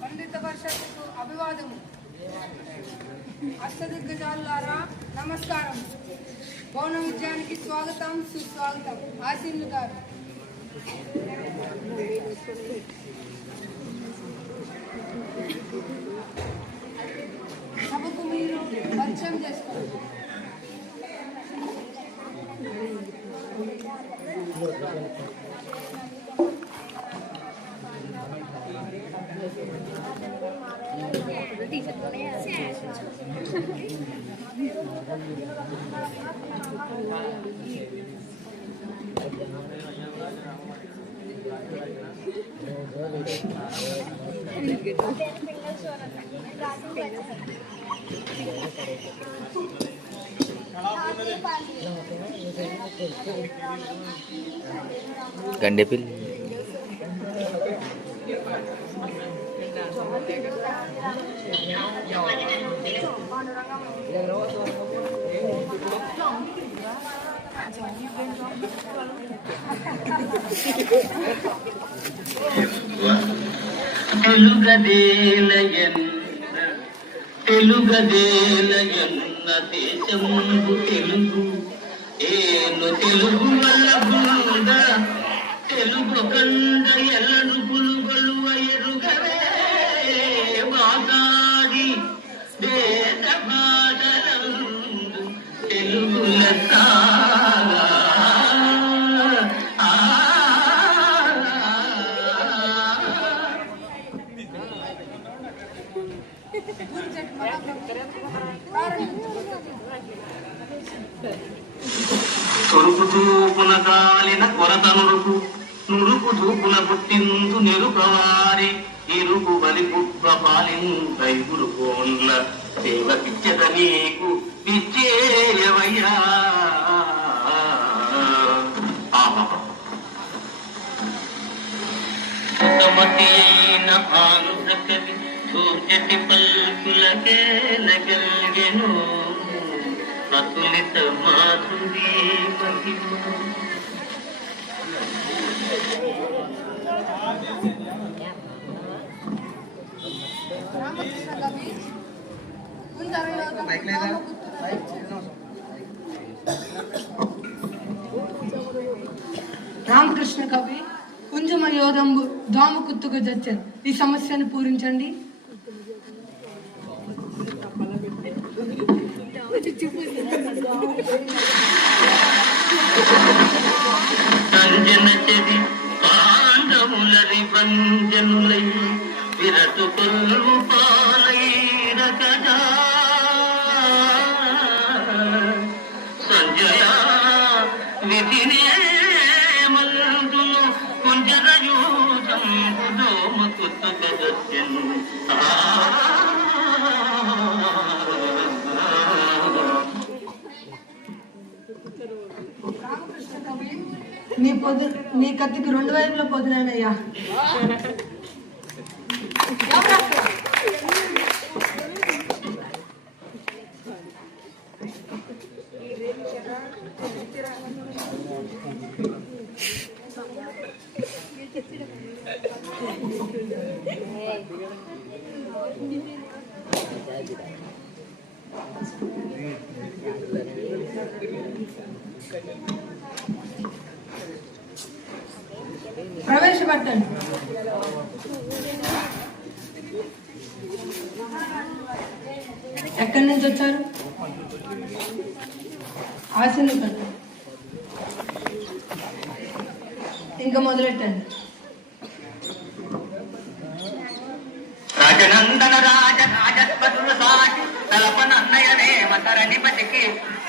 పండిత పరిషత్తుకు అభివాదము. అష్టదిగ్గజాలారా నమస్కారం. భవన విజయానికి స్వాగతం, సుస్వాగతం. ఆశీనులు గారు సభకు మీరు పరిచయం చేసుకోండి. గండెపిల్ తెలుగదేలయన్న దేశంబు తెలుగు ఏను తెలుగు వల్ల బుంద తెలుగు కండ ఎల్లడు పులుగొలువ ఎరుగవే మాతాడి దేశ భాషలందు తెలుగు లెక్క తొరుకు చూపున కాలిన కొరత నురుకు చూపున పుట్టిందు నిరుపవారి ఇరుకు బలి పుట్ల పాలింత ఇగురు కోన్ల సేవ పిచ్చద నీకు పిచ్చేయవయ్యా. సుతమతి అయిన ఆనుసకలి సూర్యటి పల్కులకే నగల్గెను అతులిత మాధురీ మహిమ. రామకృష్ణ కవి కుంజమయోధంబు దోమ కుత్తుకు జచ్చారు. ఈ సమస్యను పూరించండి. సంజనచది పాండవులరి వంజనులై విరతు కొల్లు పాలైరగజా సంజయ విధినే మందును కుంజరయూజంబు దోమ కుత్తుక జచ్చెను. నీ కత్తికి 2 వైపుల పొదునైనయ్యా. ప్రవేశపెట్టండి. ఎక్కడి నుంచి వచ్చారు? ఆశీనులు పెట్టండి. ఇంకా మొదలెట్టండి. రాజనందన రాజరాజపతుల సాటి తలపనన్నయనే మకరణిపతికి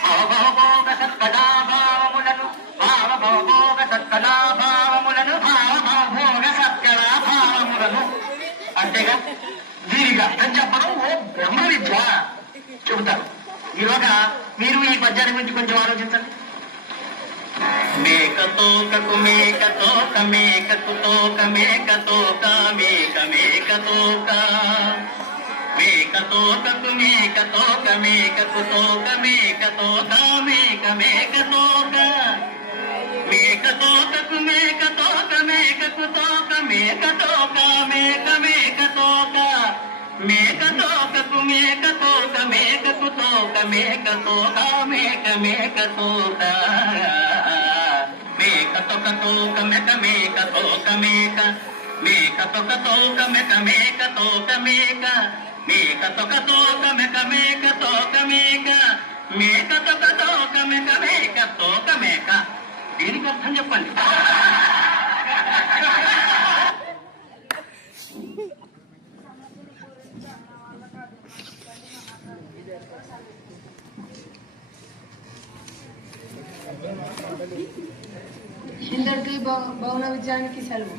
భోగ సత్కళాభావములను భావభోగ సత్కళాభావములను భావభోగ సత్కళాభావములను అంతేగా దీనిగా అర్థం చెప్పడం ఓ బ్రహ్మ విద్య చెబుతారు. ఈలోగా మీరు ఈ పద్యాన్ని గురించి కొంచెం ఆలోచించండి. మేకతోకకు మేకతోక మేకకు తోక మేకతోక మేక మేకతోక మేకతోకకు మేకతోక మేకకు తోక మేకతోక మేక మేకతోక మేకతోకకు మేకతోక మేక మేకకు తోక మేక తోక మేక మేక తోక మేక తోకకు మేక తోక మేకకు తోక మేక తోక మేక మేక తోక మేక తోక తోక మేక మేక తోక మేక మేక తోక తోక మేక మేక తోక మేక మేక తోక తోక మేక మేక తోక మేక మేక తోక తోక మేక మేక తోక మేక దీనికి అర్థం చెప్పండి. ఇందరికీ భవన విజయానికి సెలవు.